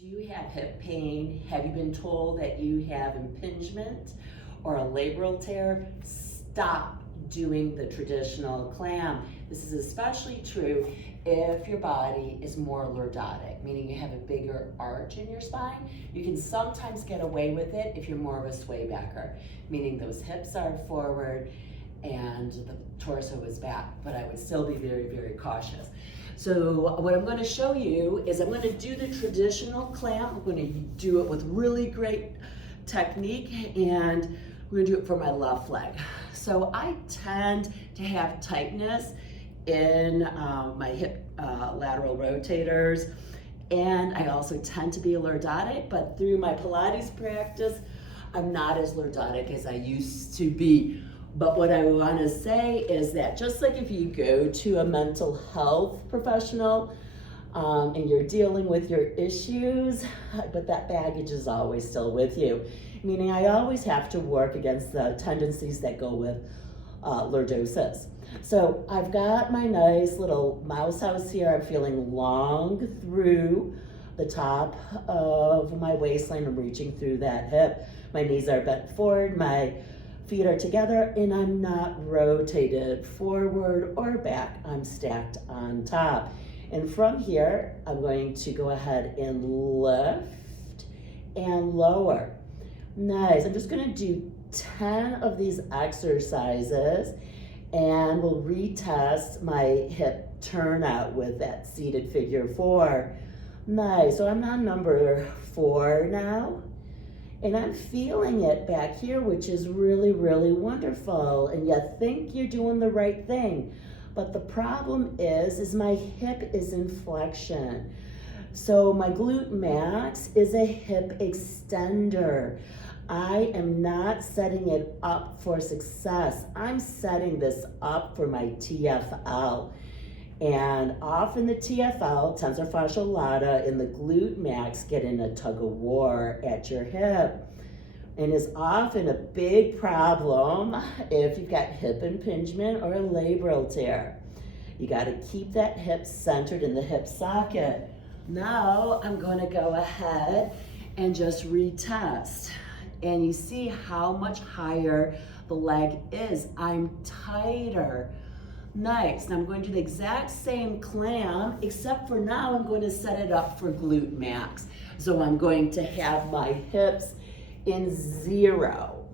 Do you have hip pain? Have you been told that you have impingement or a labral tear? Stop doing the traditional clam. This is especially true if your body is more lordotic, meaning you have a bigger arch in your spine. You can sometimes get away with it if you're more of a sway backer, meaning those hips are forward and the torso is back, but I would still be very, very cautious. So what I'm going to show you is I'm going to do the traditional clam. I'm going to do it with really great technique, and we're going to do it for my left leg. So I tend to have tightness in my hip lateral rotators, and I also tend to be lordotic, but through my Pilates practice, I'm not as lordotic as I used to be. But what I want to say is that just like if you go to a mental health professional and you're dealing with your issues, but that baggage is always still with you. Meaning I always have to work against the tendencies that go with lordosis. So I've got my nice little mouse house here. I'm feeling long through the top of my waistline. I'm reaching through that hip. My knees are bent forward. My feet are together, and I'm not rotated forward or back. I'm stacked on top. And from here, I'm going to go ahead and lift and lower. Nice. I'm just going to do 10 of these exercises, and we'll retest my hip turnout with that seated figure 4. Nice. So I'm on number 4 now. And I'm feeling it back here, which is really, really wonderful. And you think you're doing the right thing. But the problem is my hip is in flexion. So my glute max is a hip extender. I am not setting it up for success. I'm setting this up for my TFL. And often the TFL, tensor fasciae lata, and the glute max get in a tug of war at your hip. And is often a big problem if you've got hip impingement or a labral tear. You got to keep that hip centered in the hip socket. Now I'm going to go ahead and just retest. And you see how much higher the leg is. I'm tighter. Nice. Now I'm going to do the exact same clam, except for now I'm going to set it up for glute max. So I'm going to have my hips in 0,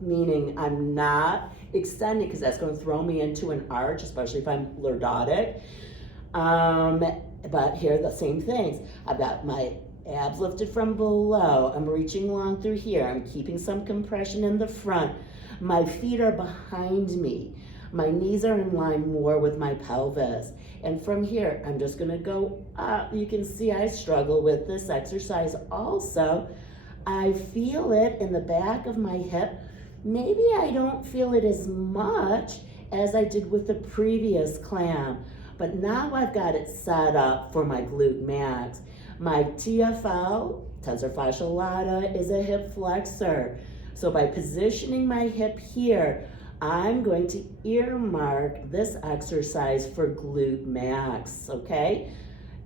meaning I'm not extending because that's going to throw me into an arch, especially if I'm lordotic. But here are the same things. I've got my abs lifted from below. I'm reaching along through here. I'm keeping some compression in the front. My feet are behind me. My knees are in line more with my pelvis. And from here, I'm just gonna go up. You can see I struggle with this exercise also. I feel it in the back of my hip. Maybe I don't feel it as much as I did with the previous clam, but now I've got it set up for my glute max. My TFL, tensor fasciae lata, is a hip flexor. So by positioning my hip here, I'm going to earmark this exercise for glute max, okay?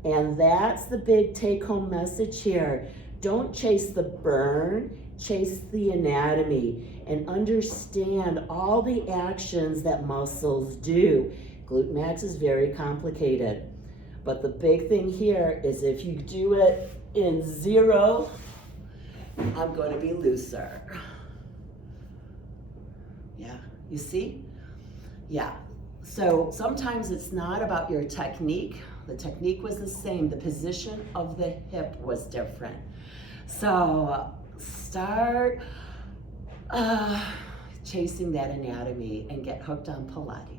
And that's the big take-home message here. Don't chase the burn, chase the anatomy, and understand all the actions that muscles do. Glute max is very complicated, but the big thing here is if you do it in 0, I'm going to be looser. Yeah. You see? Yeah. So sometimes it's not about your technique. The technique was the same. The position of the hip was different. So start chasing that anatomy and get hooked on Pilates.